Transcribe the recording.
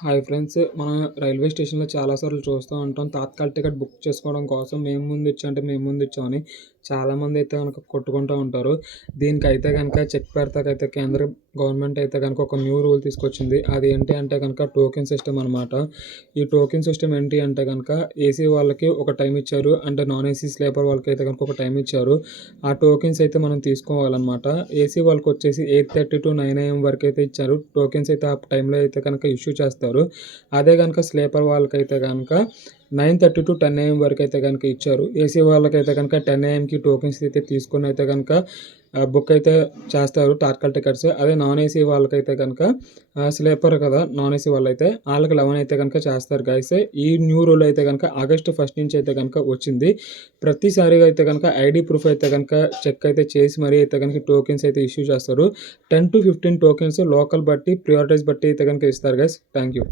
Hi friends. మనం railway స్టేషన్‌లో చాలా సార్లు చూస్తూ ఉంటాం. తాత్కాల్ టికెట్ బుక్ చేసుకోవడం కోసం మేము ముందిచ్చామని చాలామందైతే గనక కొట్టుకుంటూ ఉంటారు. దీనికైతే గనక చెక్ పెడతాకైతే కేంద్ర గవర్నమెంట్ అయితే గనక ఒక న్యూ రూల్ తీసుకొచ్చింది. అది ఏంటి అంటే గనక టోకెన్ సిస్టమ్ అనమాట. ఈ టోకెన్ సిస్టమ్ ఏంటి అంటే గనక ఏసీ వాళ్ళకి ఒక టైం ఇచ్చారు. అంటే నాన్ ఏసీ స్లీపర్ వాళ్ళకైతే గనక ఒక టైం ఇచ్చారు. ఆ టోకెన్స్ అయితే మనం తీసుకోవాలన్నమాట. ఏసీ వాళ్ళకొచ్చేసి 8:30 to 9 AM వరకైతే ఇచ్చారు. టోకెన్స్ అయితే ఆ టైంలో అయితే కనుక ఇష్యూ చేస్తారు. అదే గనక స్లీపర్ వాళ్ళకైతే గనక 9:30 to 10 AM వరకైతే గనక ఇచ్చారు. ఏసీ వాళ్ళకైతే కనుక 10 AMకి టోకెన్స్ అయితే తీసుకొని అయితే గనక బుక్ అయితే చేస్తారు తాత్కాల్ టికెట్స్. అదే నాన్ ఏసీ వాళ్ళకైతే గనక స్లీపర్ కదా నాన్ ఏసీ వాళ్ళైతే ఆళ్ళకి 11 అయితే గనక చేస్తారు గైస్. ఈ న్యూ రూల్ అయితే గనక ఆగస్ట్ 1 నుంచి అయితే గనక వచ్చింది. ప్రతిసారిగా అయితే గనక ఐడీ ప్రూఫ్ అయితే గనక చెక్ అయితే చేసి మరీ అయితే గనక టోకెన్స్ అయితే ఇష్యూ చేస్తారు. 10 to 15 టోకెన్స్ లోకల్ బట్టి, ప్రియారిటీస్ బట్టి అయితే గనక ఇస్తారు గైస్. Thank you.